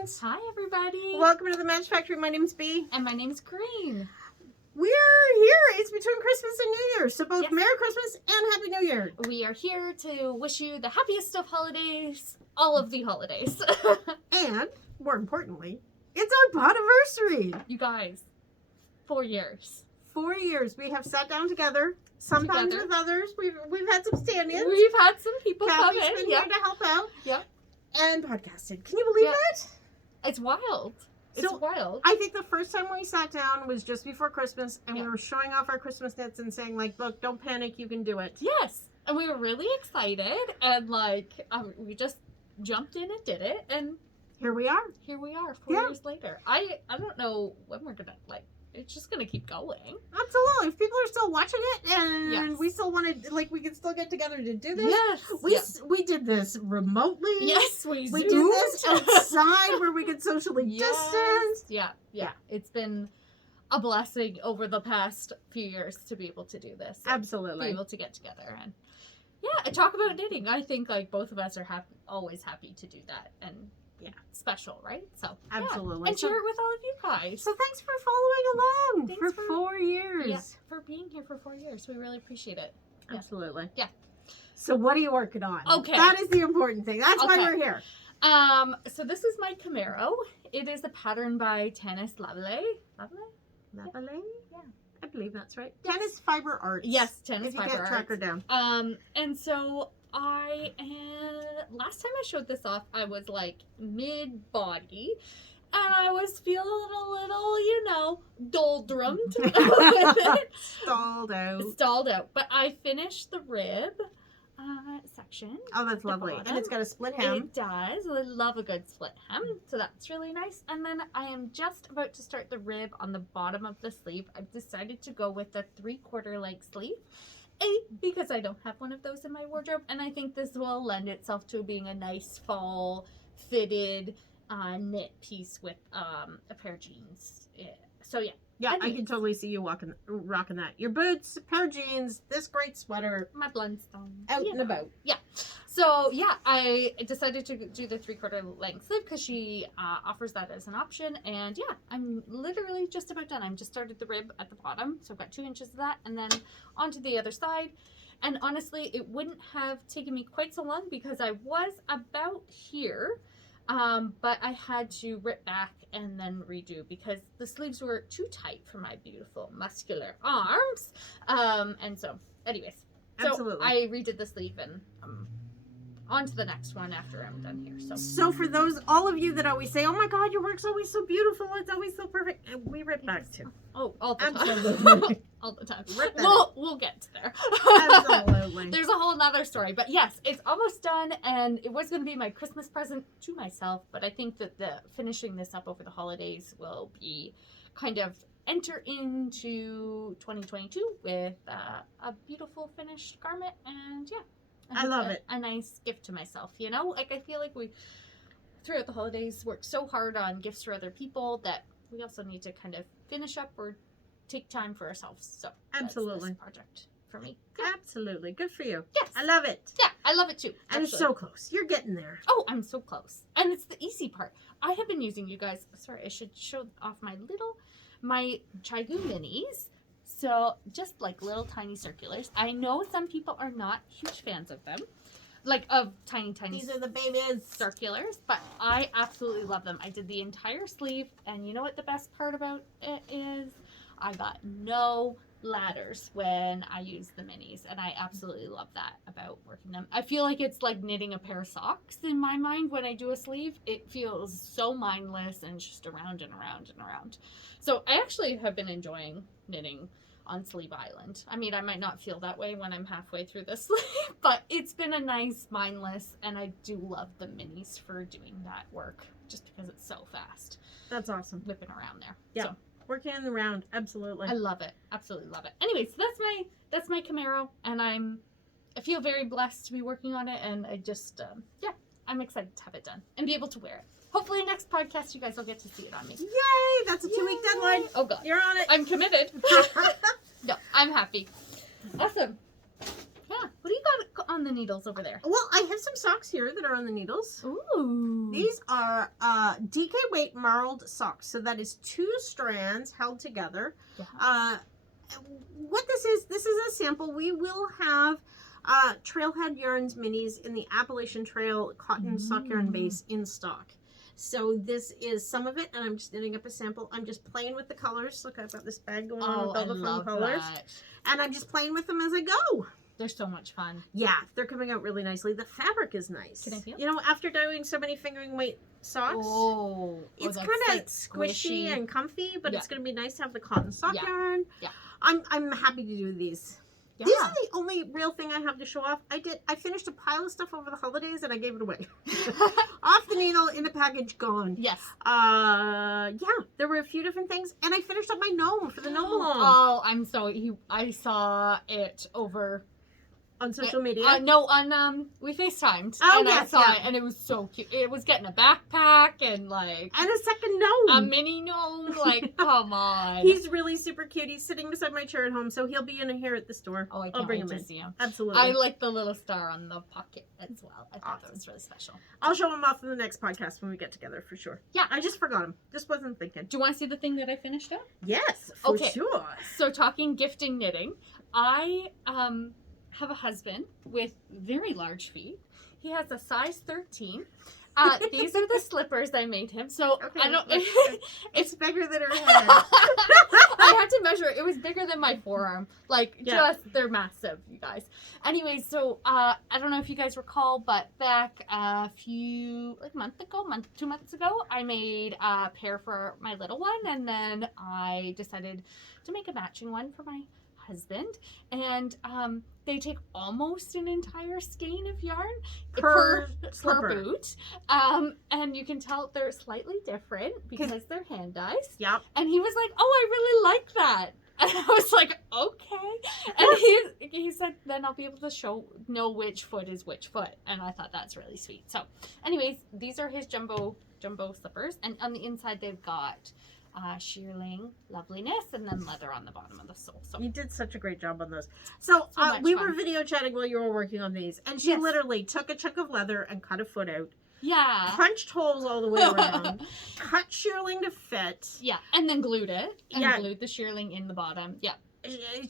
friends. Hi, everybody. Welcome to the Match Factory. My name's Bea. And my name's Kaireen. We're here. It's between Christmas and New Year. So both Yes. Merry Christmas and Happy New Year. We are here to wish you the happiest of holidays, all of the holidays. And, more importantly, it's our podiversary. You guys, 4 years. 4 years. We have sat down together. Sometimes with others. We've had some stand-ins. We've had some people come Kathy's in. been here to help out. Yep. And podcasted. Can you believe that? It's wild. It's wild. I think the first time we sat down was just before Christmas, and we were showing off our Christmas knits and saying, like, look, don't panic, you can do it. Yes. And we were really excited, and we just jumped in and did it, and here we are. Here we are 4 years later. I don't know when we're gonna, it's just gonna keep going. Absolutely. If people are still watching it and we still want to, we can still get together to do this. Yes. We did this remotely. Yes, we did this outside where we could socially distance. Yeah. It's been a blessing over the past few years to be able to do this. Absolutely. Be able to get together and talk about knitting. I think both of us are always happy to do that and special, right? So absolutely. And share it with all of you guys. So thanks for following along Thanks for 4 years. Yeah, for being here for 4 years. We really appreciate it. Absolutely. Yeah. So what are you working on? Okay. That is the important thing. That's why we're here. So this is my Camaro. It is a pattern by Tennis Lavalley. Lavalley? Yeah. I believe that's right. Tennis Fiber Arts. Yes, Tennis Fiber Arts. If you can't track her down. And so last time I showed this off, I was mid-body, and I was feeling a little, doldrummed with it. Stalled out. But I finished the rib section. Oh, that's lovely. And it's got a split hem. It does. I love a good split hem, so that's really nice. And then I am just about to start the rib on the bottom of the sleeve. I've decided to go with a 3/4 length sleeve. Because I don't have one of those in my wardrobe, and I think this will lend itself to being a nice fall fitted knit piece with a pair of jeans. So yeah, I can totally see you rocking that. Your boots, a pair of jeans, this great sweater, my Blundstone out and about. Yeah. So yeah, I decided to do the 3/4 length sleeve because she offers that as an option, and yeah, I'm literally just about done. I'm just started the rib at the bottom, so I've got 2 inches of that, and then onto the other side. And honestly, it wouldn't have taken me quite so long because I was about here, but I had to rip back and then redo because the sleeves were too tight for my beautiful muscular arms. And so, anyways, absolutely. I redid the sleeve and on to the next one after I'm done here. So for all of you that always say, oh my God, your work's always so beautiful, it's always so perfect, and we rip back too. Oh, all the absolutely. time. All the time. We'll get to there. Absolutely. There's a whole nother story. But yes, it's almost done, and it was going to be my Christmas present to myself, but I think that finishing this up over the holidays will be kind of enter into 2022 with a beautiful finished garment, and I love it. A nice gift to myself, I feel like we, throughout the holidays, work so hard on gifts for other people that we also need to kind of finish up or take time for ourselves. So absolutely, that's this project for me. Absolutely, good for you. Yes, I love it. Yeah, I love it too. And it's so close. You're getting there. Oh, I'm so close, and it's the easy part. I have been using, you guys. Sorry, I should show off my Chaigu minis. So just little tiny circulars. I know some people are not huge fans of them. Of tiny. These are the babies. Circulars, but I absolutely love them. I did the entire sleeve, and you know what the best part about it is? I got no ladders when I use the minis, and I absolutely love that about working them. I feel like it's like knitting a pair of socks in my mind when I do a sleeve. It feels so mindless and just around and around and around. So I actually have been enjoying knitting on Sleeve Island. I mean, I might not feel that way when I'm halfway through the sleeve, but it's been a nice mindless, and I do love the minis for doing that work just because it's so fast. That's awesome. Whipping around there. Yeah. So, working on the round, absolutely. I love it. Absolutely love it. Anyways, so that's my Camaro, and I feel very blessed to be working on it, and I just I'm excited to have it done and be able to wear it. Hopefully next podcast you guys will get to see it on me. Yay! That's a 2-week deadline. Oh God. You're on it. I'm committed. No, I'm happy. Awesome. Yeah. What do you got on the needles over there? Well, I have some socks here that are on the needles. Ooh. These are DK weight marled socks. So that is 2 strands held together. Yeah. What this is a sample. We will have Trailhead Yarns minis in the Appalachian Trail cotton sock yarn base in stock. So this is some of it, and I'm just knitting up a sample. I'm just playing with the colors. Look, I've got this bag going on with all the fun colors. That. And I'm just playing with them as I go. They're so much fun. Yeah, they're coming out really nicely. The fabric is nice. Can I feel? You know, after doing so many fingering weight socks, it's that's kind of like squishy and comfy, but Yeah. it's going to be nice to have the cotton sock Yeah. yarn. Yeah. I'm happy to do these. Yeah. These are the only real thing I have to show off. I finished a pile of stuff over the holidays and I gave it away. Off the needle, in the package, gone. Yes. Yeah, there were a few different things, and I finished up my gnome for the gnome along Oh, I saw it over on social media. no, on we FaceTimed. Oh, and I yes, saw yeah. it, and it was so cute. It was getting a backpack and like And a second gnome. a mini gnome. Like, come on. He's really super cute. He's sitting beside my chair at home, so he'll be in here at the store. Oh, I I'll can't bring wait him to in. see him. Absolutely. I like the little star on the pocket as well. I thought that Awesome. was really special. I'll show him off in the next podcast when we get together for sure. Yeah. I just forgot him. Just wasn't thinking. Do you want to see the thing that I finished up? Yes, for Okay. sure. So talking gifting knitting, I have a husband with very large feet. He has a size 13. These are the slippers I made him. So Okay. I don't. It's bigger than her head. I had to measure it. It was bigger than my forearm. Like, Yeah. they're massive, you guys. Anyways, so I don't know if you guys recall, but back a few, like 2 months ago, I made a pair for my little one, and then I decided to make a matching one for my husband. And they take almost an entire skein of yarn Per slipper. boot. And you can tell they're slightly different because they're hand dyes. Yep. And he was like, "Oh, I really like that." And I was like, "Okay." And he said, "Then I'll be able to know which foot is which foot." And I thought that's really sweet. So, anyways, these are his jumbo slippers, and on the inside they've got shearling loveliness and then leather on the bottom of the sole. So You did such a great job on those. So much we fun. were video chatting while you were working on these, and she Yes. literally took a chunk of leather and cut a foot out, yeah. punched holes all the way around, cut shearling to fit. Yeah, and then glued it and Yeah. glued the shearling in the bottom. Yeah.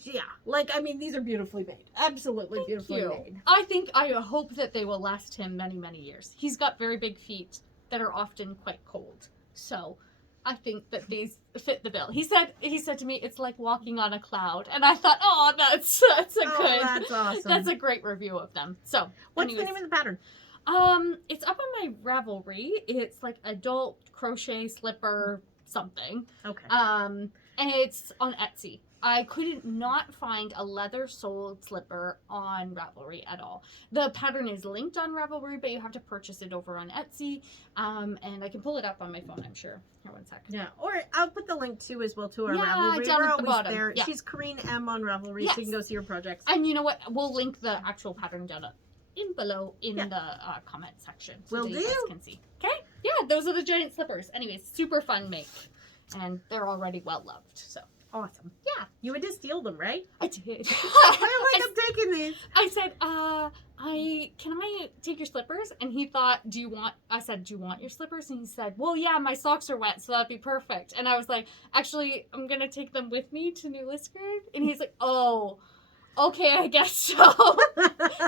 Yeah, like, I mean, these are beautifully made. Absolutely beautifully made. I hope that they will last him many, many years. He's got very big feet that are often quite cold. So I think that these fit the bill. He said to me, "It's like walking on a cloud," and I thought, "Oh, that's That's awesome. that's a great review of them." So, What's anyways, the name of the pattern? it's up on my Ravelry. It's like adult crochet slipper something. Okay. And it's on Etsy. I couldn't not find a leather soled slipper on Ravelry at all. The pattern is linked on Ravelry, but you have to purchase it over on Etsy. And I can pull it up on my phone, I'm sure. Here, one sec. Yeah, or I'll put the link to as well to our Yeah, Ravelry. down We're at the always bottom. there. Yeah. She's Kaireen M on Ravelry, so you can go see her projects. And you know what? We'll link the actual pattern down below in Yeah. the comment section. Will that you guys do. can see. Okay? Yeah, those are the giant slippers. Anyways, super fun make. And they're already well loved, so. Awesome. Yeah. You had to steal them, right? I did. I'm taking these. I said, can I take your slippers? And he thought, I said, do you want your slippers? And he said, well, yeah, my socks are wet, so that'd be perfect. And I was like, actually, I'm going to take them with me to New Liskeard. And he's like, oh, okay, I guess so.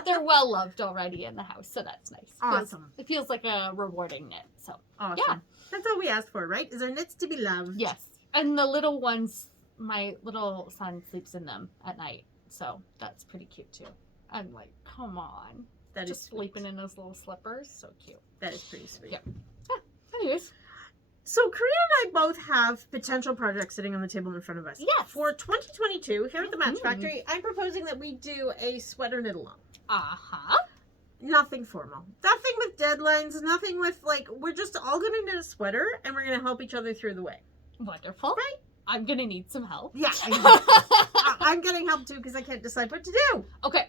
They're well loved already in the house, so that's nice. Awesome. It feels like a rewarding knit, so. Awesome. Yeah. That's all we asked for, right? Is our knits to be loved. Yes. And the little ones, my little son sleeps in them at night, so that's pretty cute too. I'm like, come on. That Just is sweet. sleeping in those little slippers. So cute. That is pretty sweet. Yeah. Anyways. So Kaireen and I both have potential projects sitting on the table in front of us. Yes. For 2022, here at the Match Mhm. Factory, I'm proposing that we do a sweater knit along. Uh-huh. Nothing formal. Nothing with deadlines. Nothing with, like, we're just all going to knit a sweater and we're going to help each other through the way. Wonderful. Right? I'm going to need some help. Yeah. I'm getting help too because I can't decide what to do. Okay.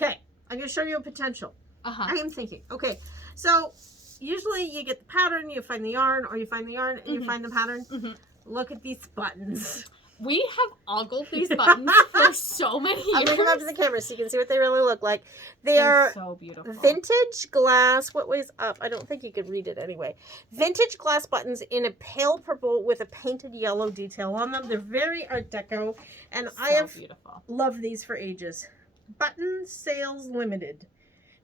Okay. I'm going to show you a potential. Uh-huh. I am thinking. Okay. So usually you get the pattern, you find the yarn, or you find the yarn and you Mhm. find the pattern. Mhm. Look at these buttons. We have ogled these buttons for so many years. I'll bring them up to the camera so you can see what they really look like. They They're are so beautiful. vintage glass. What weighs up? I don't think you could read it anyway. Vintage glass buttons in a pale purple with a painted yellow detail on them. They're very Art Deco, and So I have beautiful. loved these for ages. Button Sales Limited,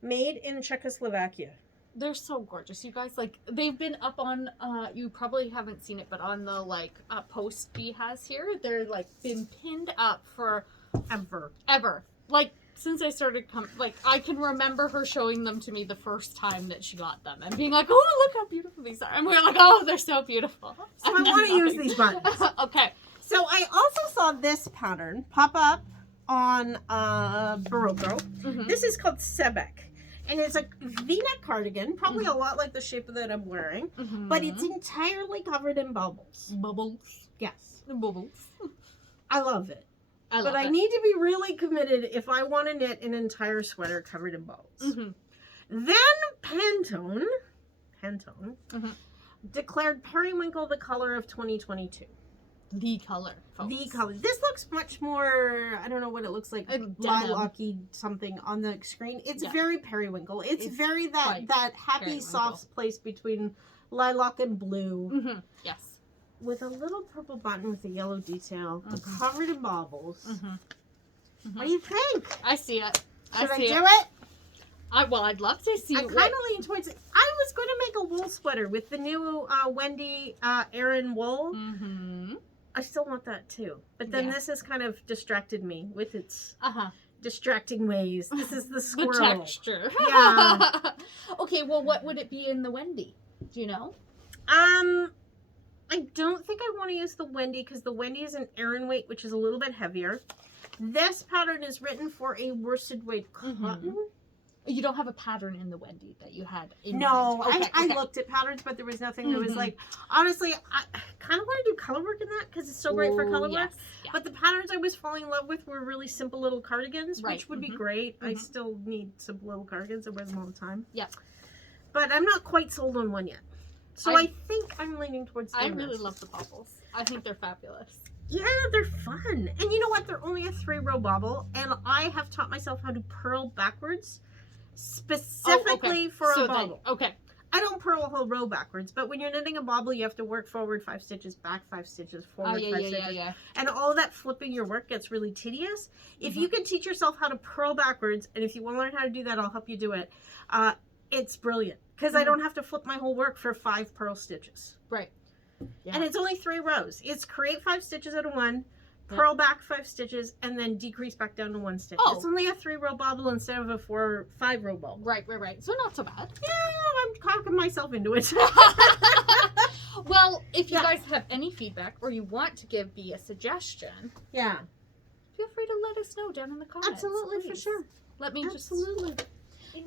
made in Czechoslovakia. They're so gorgeous, you guys. Like, they've been up on, you probably haven't seen it, but on the, like, post B has here, they're, like, been pinned up for ever. Like, since I started I can remember her showing them to me the first time that she got them and being like, oh, look how beautiful these are. And we were like, oh, they're so beautiful. So I want to use these buttons. Okay. So I also saw this pattern pop up on Barocco. Mm-hmm. This is called Sebek. And it's a V-neck cardigan, probably a lot like the shape that I'm wearing, but it's entirely covered in bubbles. Bubbles. Yes. Bubbles. I love it. But I need to be really committed if I want to knit an entire sweater covered in bubbles. Mm-hmm. Then Pantone declared Periwinkle the color of 2022. The color, folks. The color. This looks much more, I don't know what it looks like, lilac-y something on the screen. It's very periwinkle. It's very that happy soft place between lilac and blue. Yes. With a little purple button with a yellow detail, covered in baubles. What do you think? I see it. Should I do it? I'd love to see I kind of lean towards it. I was going to make a wool sweater with the new Wendy Aran wool. I still want that too. But then this has kind of distracted me with its distracting ways. This is the squirrel. The texture. Yeah. Okay, well, what would it be in the Wendy? Do you know? I don't think I want to use the Wendy because the Wendy is an Aran weight, which is a little bit heavier. This pattern is written for a worsted weight cotton. You don't have a pattern in the Wendy that you had in No, mind. I looked at patterns, but there was nothing that was like, honestly, I kind of want to do color work in that because it's so great for color work. Yeah. But the patterns I was falling in love with were really simple little cardigans, which would be great. I still need simple little cardigans. I wear them all the time. Yeah. But I'm not quite sold on one yet. So I think I'm leaning towards doing I really this. love the bubbles. I think they're fabulous. Yeah, they're fun. And you know what? They're only a 3-row bobble, and I have taught myself how to purl backwards specifically for a bobble. I don't purl a whole row backwards, but when you're knitting a bobble, you have to work forward 5 stitches, back 5 stitches, forward 5 stitches. And all that flipping your work gets really tedious. If you can teach yourself how to purl backwards, and if you want to learn how to do that, I'll help you do it. It's brilliant because I don't have to flip my whole work for 5 purl stitches. Right. Yeah. And it's only 3 rows. It's create 5 stitches out of one, purl back 5 stitches, and then decrease back down to 1 stitch. It's only a 3-row bobble instead of a 5-row bobble. Right. So not so bad. Yeah, I'm talking myself into it. Well, if you guys have any feedback or you want to give me a suggestion, feel free to let us know down in the comments. Absolutely, please. for sure. Let me just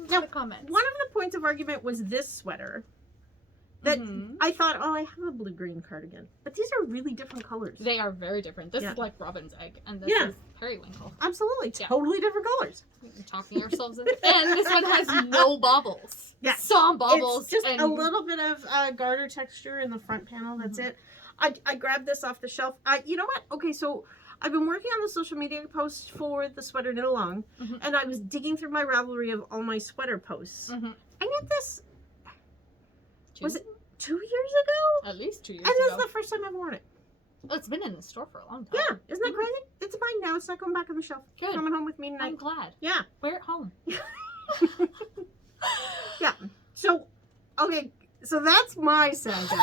Now, the comments. one of the points of argument was this sweater. That I thought, I have a blue-green cardigan. But these are really different colors. They are very different. This is like robin's egg, and this is periwinkle. Absolutely. Totally different colors. We're talking ourselves into and this one has no bobbles. Yeah. Some bobbles. It's just a little bit of garter texture in the front panel. That's it. I grabbed this off the shelf. You know what? Okay, so I've been working on the social media post for the Sweater Knit Along, and I was digging through my Ravelry of all my sweater posts. I knit this... Was it 2 years ago? At least 2 years ago. And this ago. is the first time I've worn it. Well, it's been in the store for a long time. Yeah, isn't that crazy? It's mine now. It's not going back on the shelf. Good. It's coming home with me tonight. I'm glad. Yeah. Wear it home. Yeah. So, okay. So that's my saga.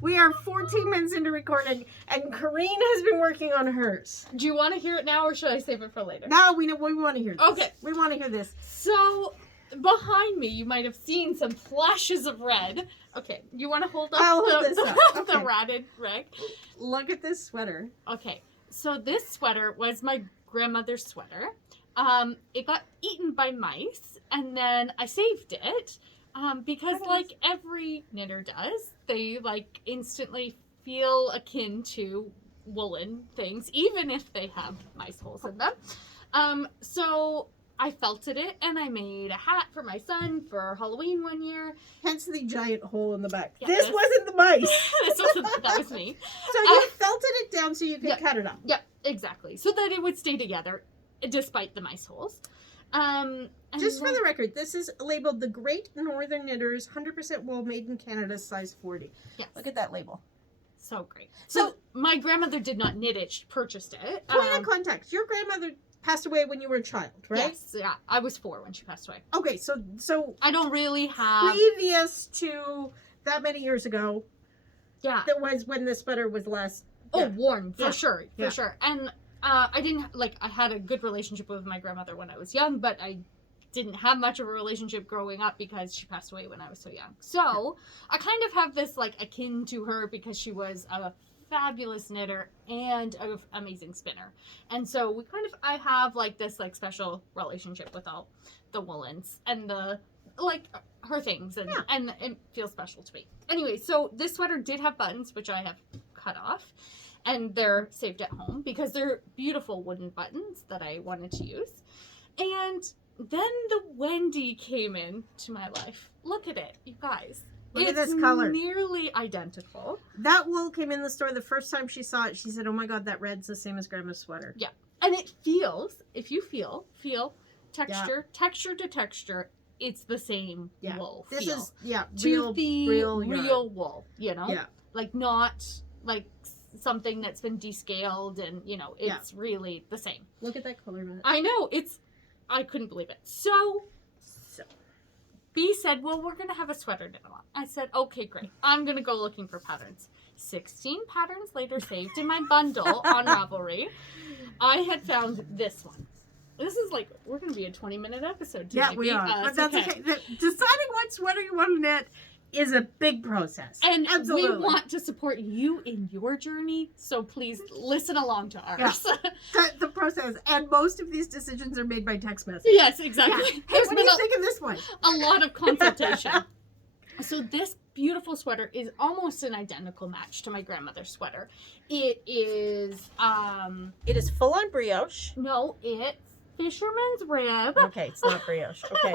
We are 14 minutes into recording, and Kaireen has been working on hers. Do you want to hear it now, or should I save it for later? No, we want to hear this. Okay. We want to hear this. So, behind me, you might have seen some flashes of red. Okay, you want to hold up the ratted rag? Look at this sweater. Okay, so this sweater was my grandmother's sweater. It got eaten by mice, and then I saved it because, like every knitter does, they like instantly feel akin to woolen things, even if they have mice holes in them. So I felted it, and I made a hat for my son for Halloween one year. Hence the giant hole in the back. Yeah, this wasn't the mice. That was me. So you felted it down so you could cut it up. Yep, exactly. So that it would stay together, despite the mice holes. Just for the record, this is labeled the Great Northern Knitters 100% wool made in Canada, size 40. Yes. Look at that label. So great. So my grandmother did not knit it; she purchased it. Point of context: your grandmother passed away when you were a child, right? Yes. Yeah, I was 4 when she passed away. Okay, so I don't really have previous to that many years ago. Yeah. That was when the sweater was last. Worn for sure, Yeah. for sure. And I didn't I had a good relationship with my grandmother when I was young, but I didn't have much of a relationship growing up because she passed away when I was so young. So I kind of have this akin to her because she was a fabulous knitter and an amazing spinner. And so I have this special relationship with all the woolens and the her things, and it feels special to me. Anyway, so this sweater did have buttons, which I have cut off, and they're saved at home because they're beautiful wooden buttons that I wanted to use. And then the Wendy came into my life. Look at it, you guys. Look at this color. Nearly identical. That wool came in the store the first time she saw it. She said, "Oh my God, that red's the same as Grandma's sweater." Yeah, and it feels. If you feel texture to texture, it's the same wool. This feel. is real wool. You know, not something that's been descaled, and it's really the same. Look at that color, Matt. I know, I couldn't believe it. So B said, well, we're going to have a sweater knit along. I said, okay, great. I'm going to go looking for patterns. 16 patterns later saved in my bundle on Ravelry. I had found this one. This is we're going to be a 20-minute episode today. Yeah, we are. But that's okay. Deciding what sweater you want to knit is a big process. And absolutely, we want to support you in your journey, so please listen along to ours. Yeah. The process, and most of these decisions are made by text message. Yes, exactly. Yeah. Hey, what do you think of this one? A lot of consultation. So this beautiful sweater is almost an identical match to my grandmother's sweater. It is full on brioche. No, it's Fisherman's Rib. Okay, it's not brioche. Okay.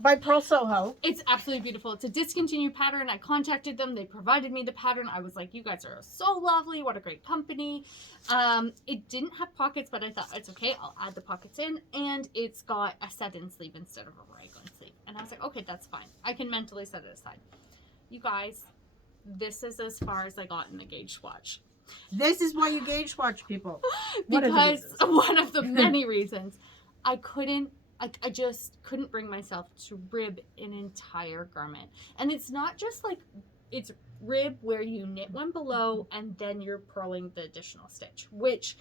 By Pearl Soho. It's absolutely beautiful. It's a discontinued pattern. I contacted them. They provided me the pattern. I was like, you guys are so lovely. What a great company. It didn't have pockets, but I thought it's okay. I'll add the pockets in. And it's got a set-in sleeve instead of a raglan sleeve. And I was like, okay, that's fine. I can mentally set it aside. You guys, this is as far as I got in the gauge swatch. This is why you gauge watch people. Because one of the many reasons I just couldn't bring myself to rib an entire garment. And it's not just it's rib where you knit one below and then you're purling the additional stitch, which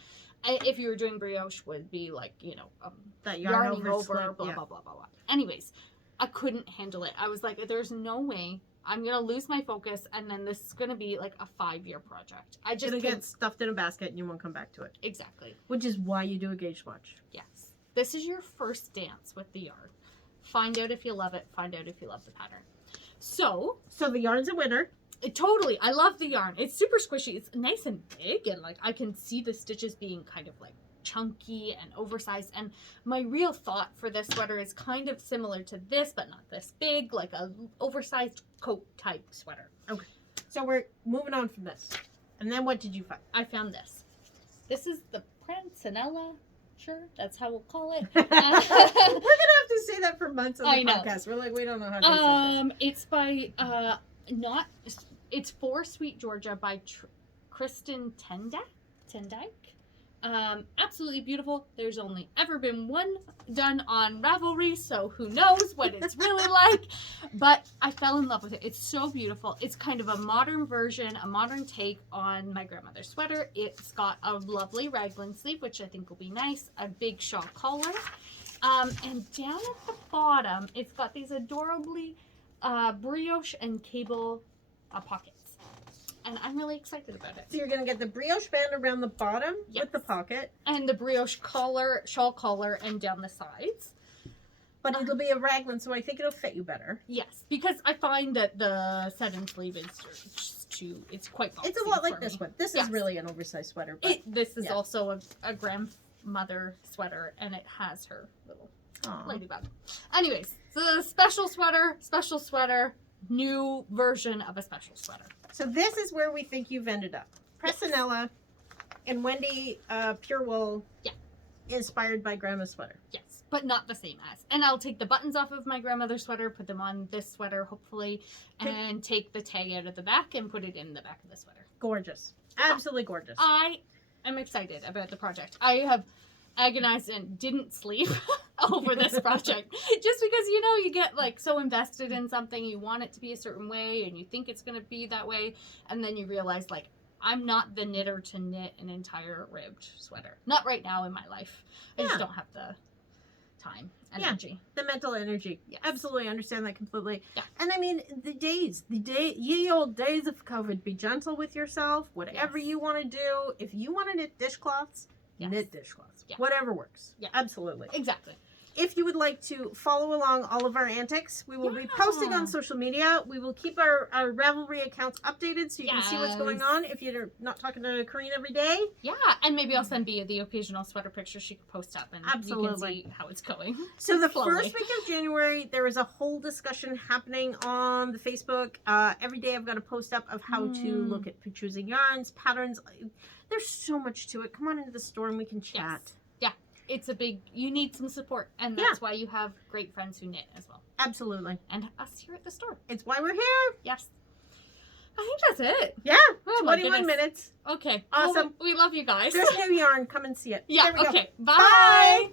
if you were doing brioche would be that yarning over, blah, blah, blah, blah, blah. Anyways, I couldn't handle it. I was like, there's no way. I'm going to lose my focus, and then this is going to be a 5-year project. It'll get stuffed in a basket, and you won't come back to it. Exactly. Which is why you do a gauge swatch. Yes. This is your first dance with the yarn. Find out if you love it. Find out if you love the pattern. So the yarn's a winner. Totally. I love the yarn. It's super squishy. It's nice and big, and I can see the stitches being kind of chunky and oversized, and my real thought for this sweater is kind of similar to this, but not this big, like a oversized coat type sweater. Okay, so we're moving on from this, and then what did you find? I found this. This is the Prancinella. Sure, that's how we'll call it. We're gonna have to say that for months on the podcast. We're we don't know how to say this. It's by it's For Sweet Georgia by Kristen Tendike. Absolutely beautiful. There's only ever been one done on Ravelry, so who knows what it's really like. But I fell in love with it. It's so beautiful. It's kind of a modern version, a modern take on my grandmother's sweater. It's got a lovely raglan sleeve, which I think will be nice, a big shawl collar. And down at the bottom, it's got these adorably brioche and cable pockets. And I'm really excited about it. So you're going to get the brioche band around the bottom with the pocket. And the brioche collar, shawl collar, and down the sides. But it'll be a raglan, so I think it'll fit you better. Yes, because I find that the set-in sleeve is just it's quite boxy. It's a lot like this one. This is really an oversized sweater. But this is also a gram mother sweater, and it has her little Aw. ladybug. Anyways, so the special sweater, new version of a special sweater. So this is where we think you've ended up. Pressanella and Wendy Pure Wool. Yeah. Inspired by Grandma's sweater. Yes, but not the same as. And I'll take the buttons off of my grandmother's sweater, put them on this sweater, hopefully, and take the tag out of the back and put it in the back of the sweater. Gorgeous. Absolutely gorgeous. I am excited about the project. I have agonized and didn't sleep over this project. Just because, you know, you get like so invested in something, you want it to be a certain way, and you think it's going to be that way, and then you realize, like, I'm not the knitter to knit an entire ribbed sweater. Not right now in my life. I just don't have the time, energy. The mental energy. Yes. Absolutely understand that completely. Yeah. And I mean, ye old days of COVID, be gentle with yourself. Whatever Yes. you want to do. If you want to knit dishcloths, Yes. knit dishcloths. Yeah. Whatever works. Yeah. Absolutely. Exactly. If you would like to follow along all of our antics, we will be posting on social media. We will keep our Ravelry accounts updated so you can see what's going on if you're not talking to Kaireen every day. Yeah, and maybe I'll send Bea the occasional sweater picture she can post up, and you can see how it's going. So the Slowly. first week of January, there is a whole discussion happening on the Facebook. Every day I've got a post up of how to look at choosing yarns, patterns. There's so much to it. Come on into the store and we can chat. Yes. Yeah, it's a big, you need some support, and that's why you have great friends who knit as well. Absolutely. And us here at the store. It's why we're here. Yes. I think that's it. Yeah. Oh my 21 goodness. minutes. Okay. Awesome. Well, we love you guys. There's new yarn. Come and see it. Yeah, There we go. okay. Bye.